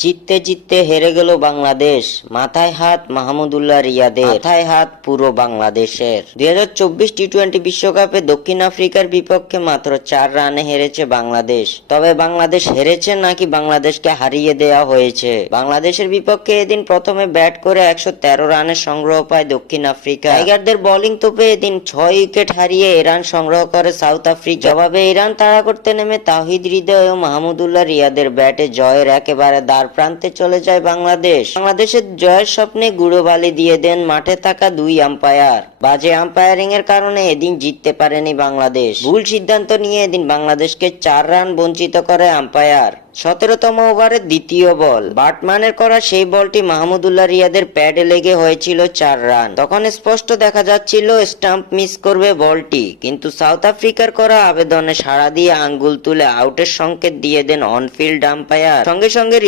জিততে জিততে হেরে গেল বাংলাদেশ। মাথায় হাত মাহমুদুল্লাহ রিয়াদের, মাথায় হাত পুরো বাংলাদেশের। 2024 টি-20 বিশ্বকাপে দক্ষিণ আফ্রিকার বিপক্ষে মাত্র 4 রানে হেরেছে বাংলাদেশ। তবে বাংলাদেশ হেরেছে নাকি বাংলাদেশকে হারিয়ে দেওয়া হয়েছে? বাংলাদেশের বিপক্ষে এদিন প্রথমে ব্যাট করে 113 রানের সংগ্রহ পায় দক্ষিণ আফ্রিকা। টাইগারদের বোলিং তোপে এদিন 6 উইকেট হারিয়ে এ রান সংগ্রহ করে সাউথ আফ্রিকা। জবাবে এই রান তাড়া করতে নেমে তাওহিদ হৃদয় ও মাহমুদুল্লাহ রিয়াদের ব্যাটে জয়ের একেবারে দ্বার প্রান্তে চলে যায় বাংলাদেশ। বাংলাদেশের জয়ের স্বপ্নে গুঁড়ো বালি দিয়ে দেন মাঠে থাকা 2 আম্পায়ার। বাজে আম্পায়ারিং এর কারণে এদিন জিততে পারেনি বাংলাদেশ। ভুল সিদ্ধান্ত নিয়ে এদিন বাংলাদেশকে 4 রান বঞ্চিত করে আম্পায়ার। 17তম ওভারের দ্বিতীয় বল, বাটম্যানের করা সেই বলটি মাহমুদুল্লাহ রিয়াদের প্যাডে লেগে হয়েছিল 4 রান। তখন স্পষ্ট দেখা যাচ্ছিল স্টাম্প মিস করবে বলটি, কিন্তু সাউথ আফ্রিকার করা আবেদনে সাড়া দিয়ে আঙ্গুল তুলে আউটের সংকেত দিয়ে দেন অনফিল্ড আম্পায়ার। সঙ্গে সঙ্গে